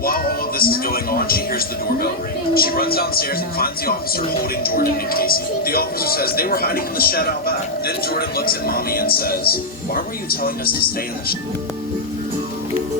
While all of this is going on, she hears the doorbell ring. She runs downstairs and finds the officer holding Jordan and Casey. The officer says they were hiding in the shed out back. Then Jordan looks at Mommy and says, "Why were you telling us to stay in the shed?"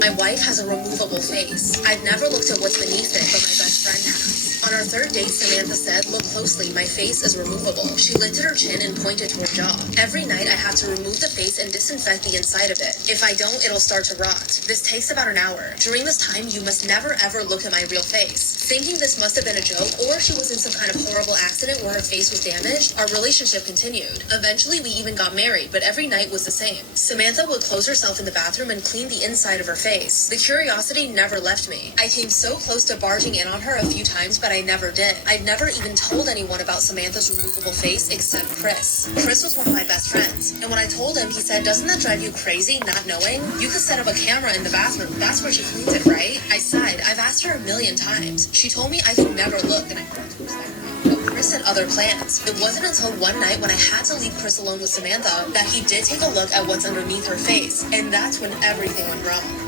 My wife has a removable face. I've never looked at what's beneath it, but my best friend has. On our third date, Samantha said, "Look closely, my face is removable." She lifted her chin and pointed to her jaw. Every night I have to remove the face and disinfect the inside of it. If I don't, it'll start to rot. This takes about an hour. During this time, you must never ever look at my real face. Thinking this must have been a joke, or she was in some kind of horrible accident where her face was damaged, our relationship continued. Eventually, we even got married, but every night was the same. Samantha would close herself in the bathroom and clean the inside of her face. The curiosity never left me. I came so close to barging in on her a few times, but I never did. I'd never even told anyone about Samantha's removable face except Chris. Chris was one of my best friends, and when I told him, he said, "Doesn't that drive you crazy, not knowing? You could set up a camera in the bathroom. That's where she cleans it, right?" I sighed. I've asked her a million times. She told me I could never look, and I heard Chris like, but Chris had other plans. It wasn't until one night when I had to leave Chris alone with Samantha that he did take a look at what's underneath her face, and that's when everything went wrong.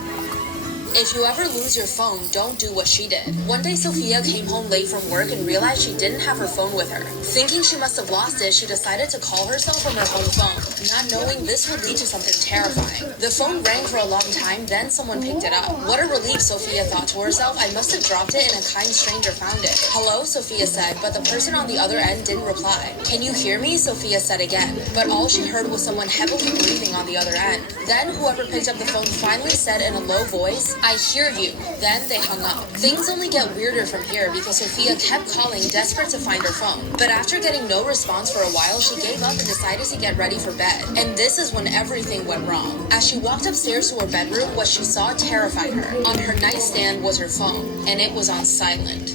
If you ever lose your phone, don't do what she did. One day, Sophia came home late from work and realized she didn't have her phone with her. Thinking she must have lost it, she decided to call herself from her home phone, not knowing this would lead to something terrifying. The phone rang for a long time, then someone picked it up. What a relief, Sophia thought to herself. I must have dropped it and a kind stranger found it. "Hello," Sophia said, but the person on the other end didn't reply. "Can you hear me?" Sophia said again, but all she heard was someone heavily breathing on the other end. Then whoever picked up the phone finally said in a low voice, "I hear you." Then they hung up. Things only get weirder from here because Sophia kept calling, desperate to find her phone. But after getting no response for a while, she gave up and decided to get ready for bed. And this is when everything went wrong. As she walked upstairs to her bedroom, what she saw terrified her. On her nightstand was her phone, and it was on silent.